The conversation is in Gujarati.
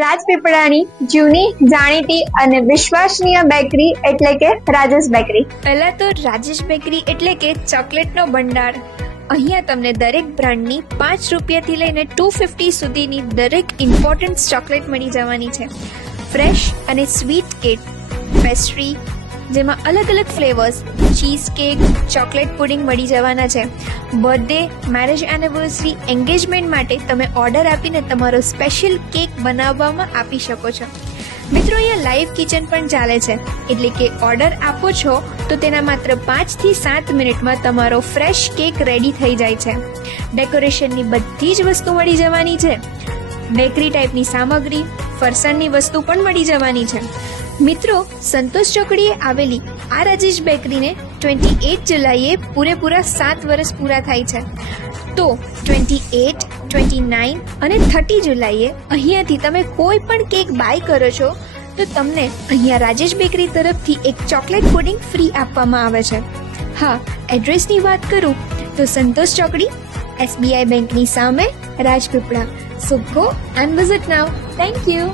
રાજપીપળાની જૂની જાણીતી અને વિશ્વસનીય બેકરી એટલે કે રાજેશ બેકરી. પહેલા તો રાજેશ બેકરી એટલે કે ચોકલેટનો ભંડાર. અહીંયા તમને દરેક બ્રાન્ડની 5 રૂપિયાથી લઈને 250 સુધીની દરેક ઇમ્પોર્ટન્ટ ચોકલેટ મળી જવાની છે. ફ્રેશ અને સ્વીટ કેક, પેસ્ટ્રી જેમાં અલગ અલગ flavours, cheese cake, chocolate pudding મળી જવાના છે. બર્થડે, મેરેજ એનિવર્સરી, એન્ગેજમેન્ટ માટે તમે ઓર્ડર આપીને તમારો સ્પેશિયલ કેક બનાવવામાં આપી શકો છો. મિત્રો, અહીંયા લાઈવ કિચન પણ ચાલે છે, એટલે કે ઓર્ડર આપો છો તો તેના માત્ર 5 થી 7 મિનિટમાં તમારો ફ્રેશ કેક રેડી થઈ જાય છે. ડેકોરેશનની બધી જ વસ્તુ મળી જવાની છે. બેકરી ટાઈપની સામગ્રી, ફરસાણની વસ્તુ પણ મળી જવાની છે. મિત્રો, સંતોષ ચોકડીએ આવેલી આ રાજેશ બેકરીને 28 જુલાઈએ પૂરેપૂરા 7 વર્ષ પૂરા થાય છે. તો 28, 29 અને 30 જુલાઈએ અહીંયાથી તમે કોઈ પણ કેક બાય કરો છો તો તમને અહીંયા રાજેશ બેકરી તરફથી એક ચોકલેટ પુડિંગ ફ્રી આપવામાં આવે છે. હા, એડ્રેસની વાત કરું તો સંતોષ ચોકડી, SBI બેંકની સામે, Rajpipla. So go and visit now. Thank you.